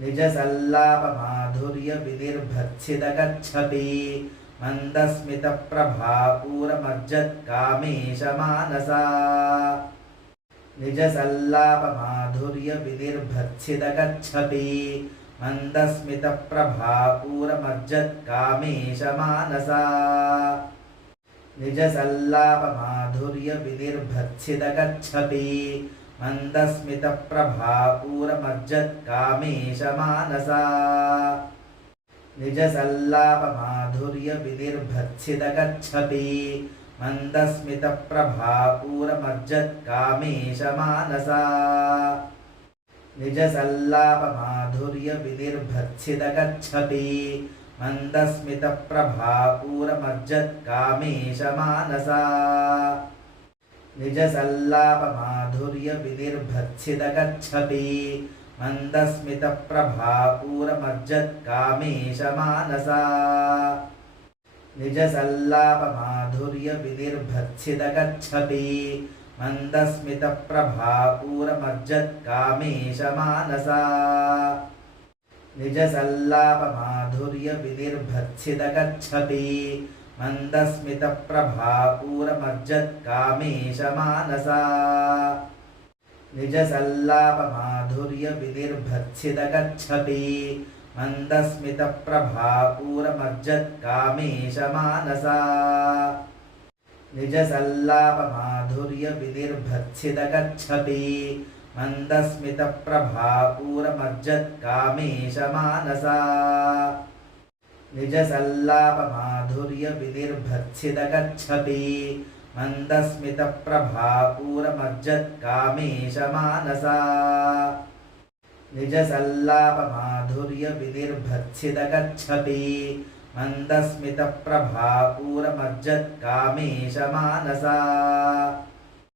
निजसल्लापमाधुर्यविनिर्भत्सितकच्छपि मन्दस्मितप्रभापूरमज्जत्कामेशमानसा निजसल्लापमाधुर्यविनिर्भत्सितकच्छपि मन्दस्मितप्रभापूरमज्जत्कामेशमानसा निजसल्लापमाधुर्यविनिर्भत्सितकच्छपि मन्दस्मितप्रभापूरमज्जत्कामेशमानसा निजसल्लापमाधुर्यविनिर्भत्सितकच्छपि मन्दस्मितप्रभापूरमज्जत्कामेशमानसा निजसल्लापमाधुर्यविनिर्भत्सितकच्छपि मन्दस्मितप्रभापूरमज्जत्कामेशमानसा निजसल्लापमाधुर्यविनिर्भत्सितकच्छपि मन्दस्मितप्रभापूरमज्जत्कामेशमानसा निजसल्लापमाधुर्यविनिर्भत्सितकच्छपि मन्दस्मितप्रभापूरमज्जत्कामेशमानसा निजसल्लापमाधुर्यविनिर्भत्सितकच्छपि मन्दस्मितप्रभापूरमज्जत्कामेशमानसा निजसल्लापमाधुर्यविनिर्भत्सितकच्छपि मन्दस्मितप्रभापूरमज्जत्कामेशमानसा निजसल्लापमाधुर्यविनिर्भत्सितकच्छपि मन्दस्मितप्रभापूरमज्जत्कामेशमानसा निजसल्लापमाधुर्यविनिर्भत्सितकच्छपि मन्दस्मितप्रभापूरमज्जत्कामेशमानसा निजसल्लापमाधुर्यविनिर्भत्सितकच्छपि मन्दस्मितप्रभापूरमज्जत्कामेशमानसा निजसल्लापमाधुर्यविनिर्भत्सितकच्छपि मन्दस्मितप्रभापूरमज्जत्कामेशमानसा निजसल्लापमाधुर्यविनिर्भत्सितकच्छपि मन्दस्मितप्रभापूरमज्जत्कामेशमानसा